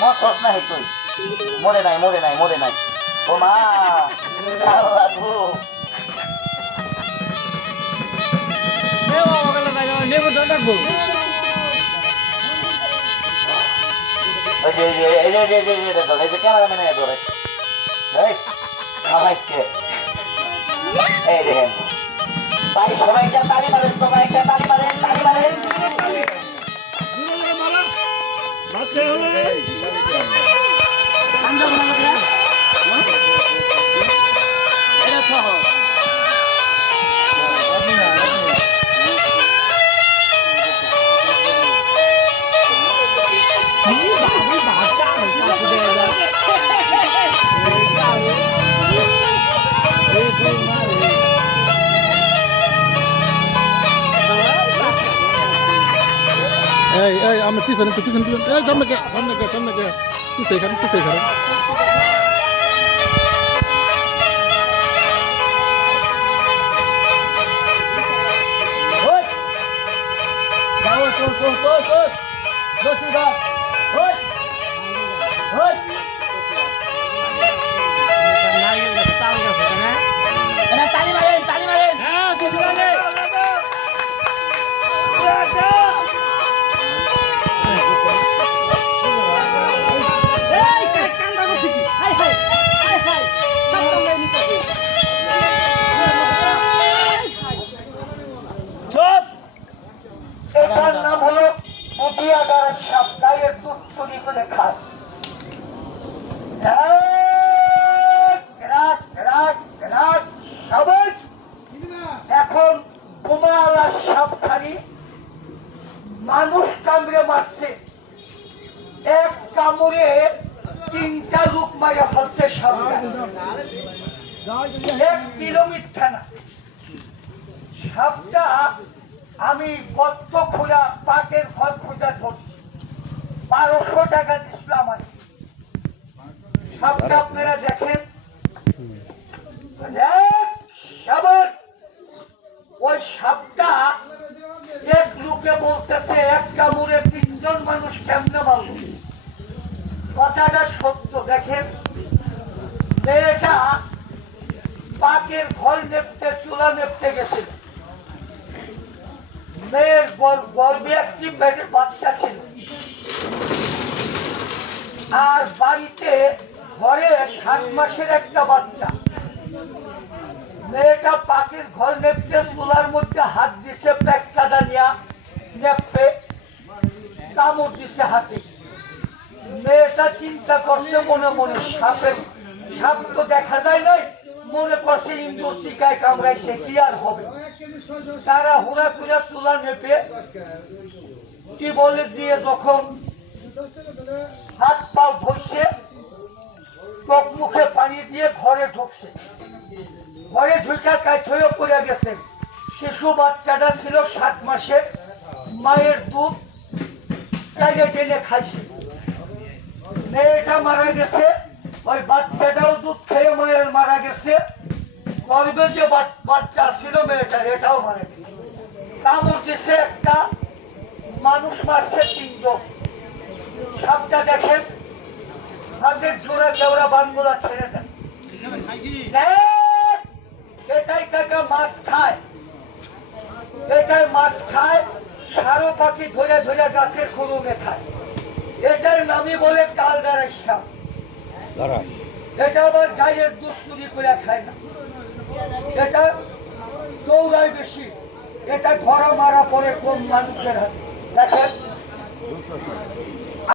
মরছস না তুই? মরে নাই মরে নাই মরে নাই। ও মা বাবু ক্যামেরাম্যান ধরে এই দেখেন ভাই সবাইকে তালি মারেন, সবাইকে তালি মারেন, তালি মারেন। এটা সহজ। এই আমি পিছনে একটু পিছনে পিছনে এই সামনে কে পিছে এখানে তালি মারেন, তালি মারেন। এটার নাম হলো পুটিয়াগার সাপ, গায়ের দুধ চুরি করে খায়। এখন বোমাওয়ালা সাপখানি মানুষ কামড়ে মারছে, এক কামড়ে 3টা লোক মারা ফেলছে সাপটা। 1 কিলোমিটার না সাপটা আমি কত খোলা পাকের ঘর খোঁজা ধরছি, 1200 টাকা দিছিল আমার। সাপটা আপনারা দেখেন, ওই সাপটা এক লোকে বলতেছে এক কামড়ে 3 জন মানুষ কেমনে মারল। কথাটা সত্য। দেখেন মেয়েটা পাকের ঘর নেপতে চুলা নেপতে গেছিল, মেয়ের গর্ভে একটি পেটের বাচ্চা ছিল, আর বাড়িতে ঘরে 7 মাসের একটা বাচ্চা। মেয়েটা পাখির ঘর নেপতে চুলার মধ্যে হাত দিছে, প্যাকটা নিয়ে নেপে কামড় দিছে হাতে। মেয়েটা চিন্তা করছে মনে মনে, সাপ তো দেখা যায় নাই, মনে করছে ইন্দুর শিকায় কামড়াইছে, কি আর হবে। তারা হুড়া খুঁড়া চুলা নেপে টিবলে দিয়ে যখন হাত পা ধরছে, চোখ মুখে পানি দিয়ে ঘরে ঢুকছে। ঘরে ঢুকা কাছে পড়ে গেছে। শিশু বাচ্চাটা ছিল 7 মাসের, মায়ের দুধ চাইলে টেনে খাইছে। মেয়েটা মারা গেছে, ওই বাচ্চাটাও দুধ খেয়ে মায়ের মারা গেছে। গর্ভে যে বাচ্চা ছিল মেয়েটার, এটাও মারা গেছে। কামড় দিছে একটা, মানুষ মারছে 3 জন। সাপটা দেখেন হাতের জোড়া কেওড়া বানগুলা ছেড়ে দেয়। এটাই কাকা মাছ খায়, এটাই মাছ খায়, সারো পাখি ধরে ধরে গাছের খুরুমে খায়। এটার নামই বলে কালগারের সাপ। এটা আবার গায়ের দুধ চুরি করে খায় না, এটা দৌড়ায় বেশি। এটা ধরা মারা পরে কোন মানুষের হাতে। দেখেন